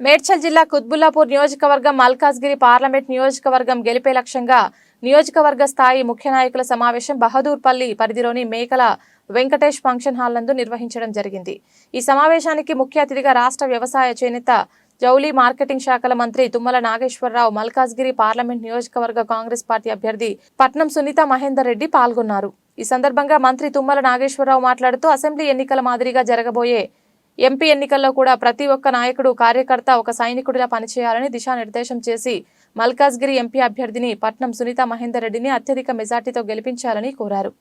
మేడ్చల్ జిల్లా కుత్బుల్లాపూర్ నియోజకవర్గం మల్కాజ్గిరి పార్లమెంట్ నియోజకవర్గం గెలిపే లక్ష్యంగా నియోజకవర్గ స్థాయి ముఖ్య నాయకుల సమావేశం బహదూర్పల్లి పరిధిలోని మేకల వెంకటేష్ ఫంక్షన్ హాల్ నందు నిర్వహించడం జరిగింది। ఈ సమావేశానికి ముఖ్య అతిథిగా రాష్ట్ర వ్యవసాయ చేనేత జౌలి మార్కెటింగ్ శాఖల మంత్రి తుమ్మల నాగేశ్వరరావు, మల్కాజ్గిరి పార్లమెంట్ నియోజకవర్గ కాంగ్రెస్ పార్టీ అభ్యర్థి పట్నం సునీత మహేందర్ రెడ్డి పాల్గొన్నారు। ఈ సందర్భంగా మంత్రి తుమ్మల నాగేశ్వరరావు మాట్లాడుతూ అసెంబ్లీ ఎన్నికల మాదిరిగా జరగబోయే ఎంపీ ఎన్నికల్లో కూడా ప్రతి ఒక్క నాయకుడు కార్యకర్త ఒక సైనికుడిలా పనిచేయాలని దిశానిర్దేశం చేసి మల్కాజ్గిరి ఎంపీ అభ్యర్థిని పట్నం సునీత మహేందర్ రెడ్డిని అత్యధిక మెజార్టీతో గెలిపించాలని కోరారు।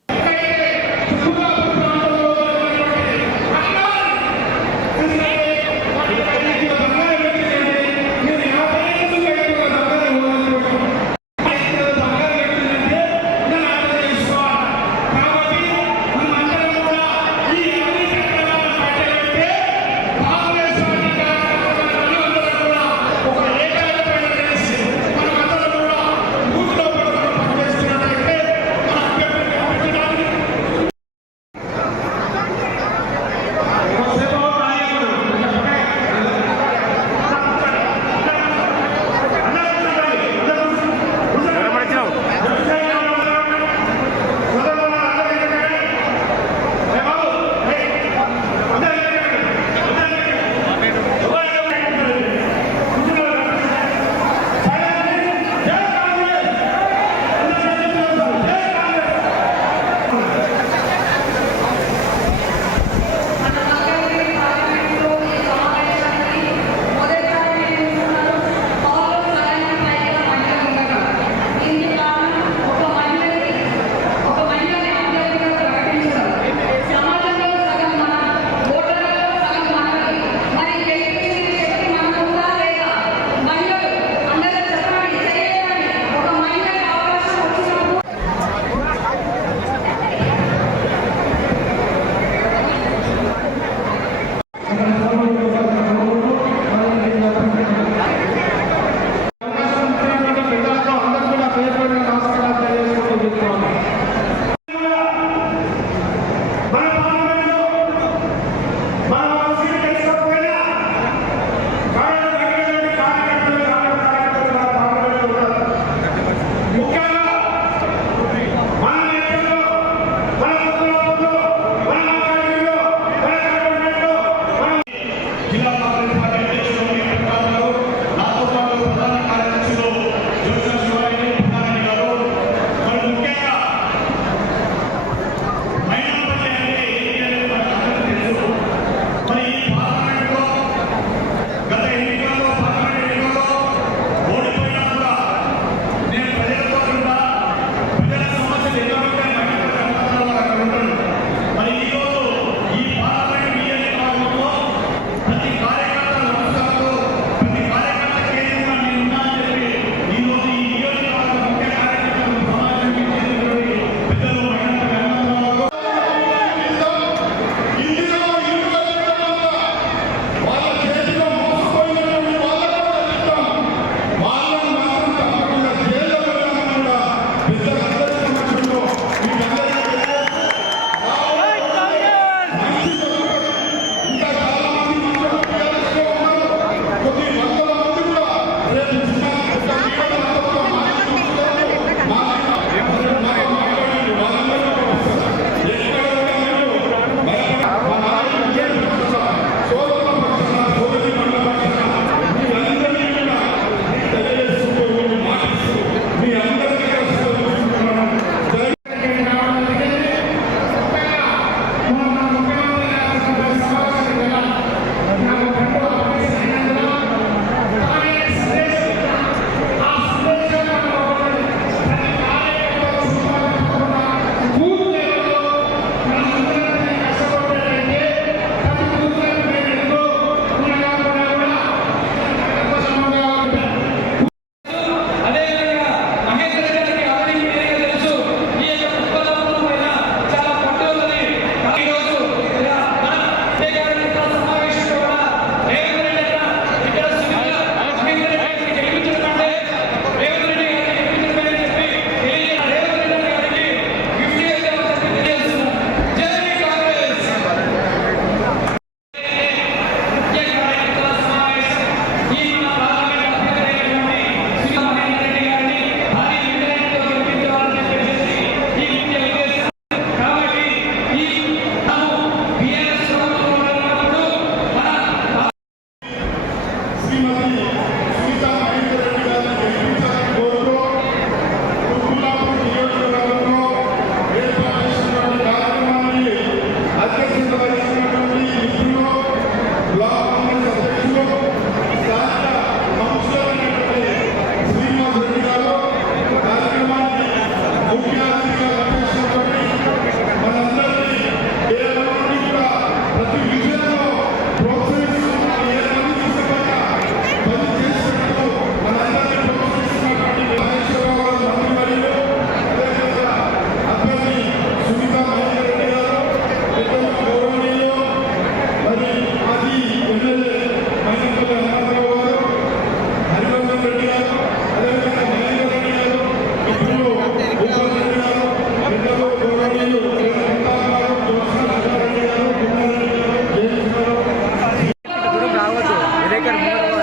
ఇక్కడ ముందు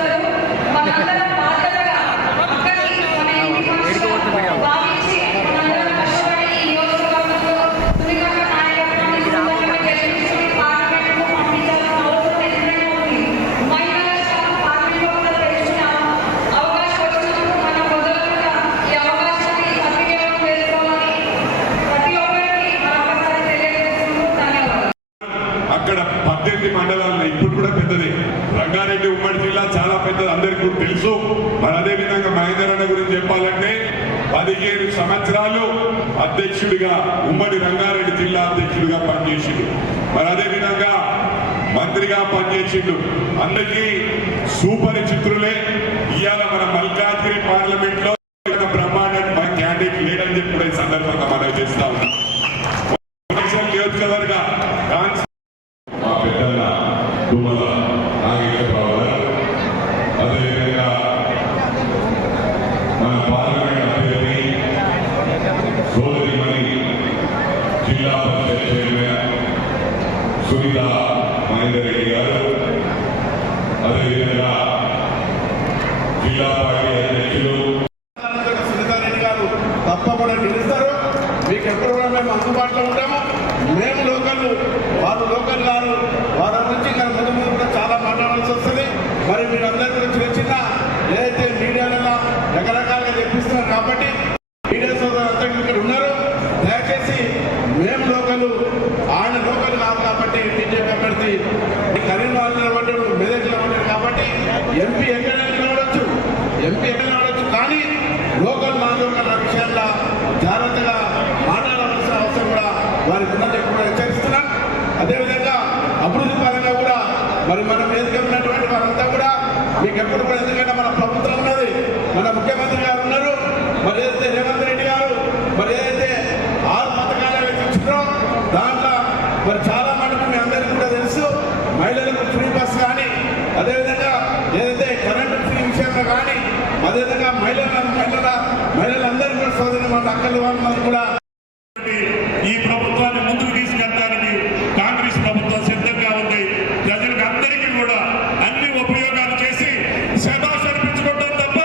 అక్కడ 18 మండలాలు ఇప్పుడు కూడా పెద్దది. రంగారెడ్డి ఉమ్మడి జిల్లా చాలా పెద్దది, అందరికీ తెలుసు. మరి అదే విధంగా మహేందర్ అన్న గురించి చెప్పాలంటే 15 సంవత్సరాలు అధ్యక్షుడిగా ఉమ్మడి రంగారెడ్డి జిల్లా అధ్యక్షుడిగా పనిచేసిండు. మరి అదే విధంగా మంత్రిగా పనిచేసిండు. అందరికీ సుపరిచితులే. ఇవాళ మన మల్కాజ్గిరి పార్లమెంట్ లో బ్రహ్మాండ క్యాండిడేట్ లేడని చెప్పి కూడా ఈ సందర్భంగా మనం చేస్తా ఉన్నాం. నియోజకవర్గ పెద్దన్న తుమ్మల నాగేశ్వరరావు గారు, అదేవిధంగా మన పార్లమెంట్ అభ్యర్థి సోదరిమణి జిల్లా పరిషత్ చైర్మన్ సునీత మహేందర్ రెడ్డి గారు, అదేవిధంగా జిల్లా పార్టీ అధ్యక్షులు సునీతారెడ్డి గారు తప్పకుండా నిలుస్తారు. మీకు ఎప్పుడు కూడా మేము అందుబాటులో ఉంటాము. మేము లోకల్, వారు లోకల్ గారు, వారి నుంచి ఇంకా ముందు ముందు కూడా చాలా మాట్లాడాల్సి వస్తుంది. మరి మీరందరి గురించి చిన్న ఏదైతే మీడియాలలో రకరకాలుగా చెప్పిస్తున్నారు కాబట్టి మీడియా సోదరులంతా ఇక్కడ ఉన్నారు. దయచేసి మేము లోకల్, ఆయన లోకల్ కాదు కాబట్టి బీజేపీ అభ్యర్థి కరీంనగర్ నిలబడ్డాడు, మెదక్ నిలబడ్డాడు కాబట్టి ఎంపీ ఎక్కడైనా నిలబడవచ్చు, కానీ లోకల్ నాలుగు విషయాల్లో జాగ్రత్తగా మాట్లాడాల్సిన అవసరం కూడా వారికి ఉన్నది కూడా హెచ్చరిస్తున్నాం. అదేవిధంగా అభివృద్ధి పరంగా కూడా మరి మనం వేదిక ఉన్నటువంటి వారంతా కూడా మీకు ఎప్పుడు కూడా, ఎందుకంటే మన ప్రభుత్వం ఉన్నది, మన ముఖ్యమంత్రి గారు ఉన్నారు, మరి ఏదైతే రేవంత్ రెడ్డి గారు మరి ఏదైతే 6 పథకాలు ఇచ్చినారో దాంట్లో మరి చాలా మటుకు మీ అందరికీ కూడా తెలుసు. మహిళలకు ఫ్రీ బస్ కానీ, అదేవిధంగా ఏదైతే కరెంటు ఫ్రీ విషయంలో కానీ, అదేవిధంగా మహిళలందరూ కూడా సోదరి మన అక్కలు వాళ్ళందరూ కూడా ఈ ప్రభుత్వాన్ని ముందుకు తీసుకెళ్ళడానికి కాంగ్రెస్ ప్రభుత్వం సిద్ధంగా ఉంది. ప్రజలకు అందరికీ కూడా అన్ని ఉపయోగాలు చేసి శబాష్ అనిపించుకోవడం తప్ప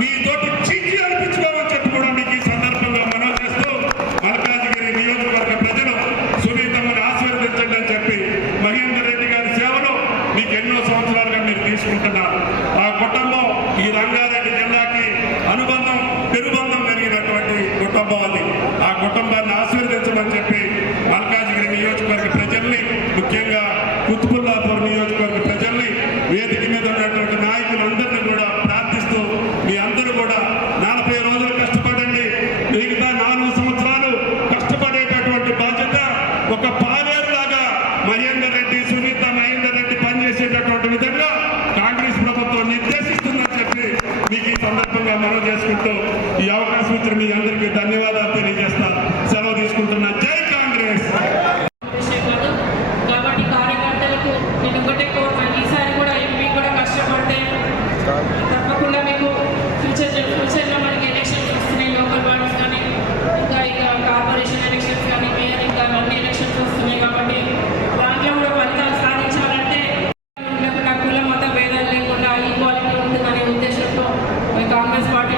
మీతోటి చిచ్చి అనిపించుకోమని చెప్పి కూడా మీకు ఈ సందర్భంగా మనం చేస్తూ మల్కాజ్గిరి నియోజకవర్గ ప్రజలు సునీతమ్మని ఆశీర్వదించండి అని చెప్పి మహేందర్ రెడ్డి గారి సేవలు మీకు ఎన్నో సంవత్సరాలుగా మీరు తీసుకుంటున్నారు. ఆ కుటుంబం ఈ రంగారెడ్డి జిల్లాకి అనుబంధం, పెరుబంధం కలిగినటువంటి కుటుంబం అది. ఆ కుటుంబాన్ని ఆశీర్వదించమని చెప్పి మల్కాజ్గిరి నియోజకవర్గ ప్రజల్ని, ముఖ్యంగా కుత్బుల్లాపూర్ నియోజకవర్గ ప్రజల్ని, వేదిక మీద ఉన్నటువంటి నాయకులందరినీ కూడా ప్రార్థిస్తూ మీ అందరూ కూడా 40 రోజులు కష్టపడండి. మిగతా 4 సంవత్సరాలు కష్టపడేటటువంటి బాధ్యత ఒక పాలేరులాగా మహేందర్ రెడ్డి, సునీత మహేందర్ రెడ్డి పనిచేసేటటువంటి విధంగా కాంగ్రెస్ ప్రభుత్వం నిర్దేశిస్తుందని చెప్పి మీకు ఈ సందర్భంగా మనం చేసుకుంటూ ఈ అవకాశం ఇచ్చిన మీ అందరికీ ధన్యవాదాలు తెలియజేస్తాను. సెలవు తీసుకుంటున్నా. జై కాంగ్రెస్. కాబట్టి కార్యకర్తలకు నేను ఒకటే కోరుతాను, ఈసారి కూడా ఎంపీ కూడా కష్టపడితే తప్పకుండా మీకు ఫ్యూచర్లో మనకి ఎలక్షన్స్ వస్తున్నాయి. లోకల్ బాడీస్ కానీ, ఇంకా కార్పొరేషన్ ఎలక్షన్స్ కానీ, మేయర్, ఇంకా అన్ని ఎలక్షన్స్ వస్తున్నాయి. కాబట్టి దాంట్లో కూడా ఫలితాలు సాధించాలంటే కుల మత భేదాలు లేకుండా ఈక్వాలిటీ ఉంటుందనే ఉద్దేశంతో కాంగ్రెస్ పార్టీ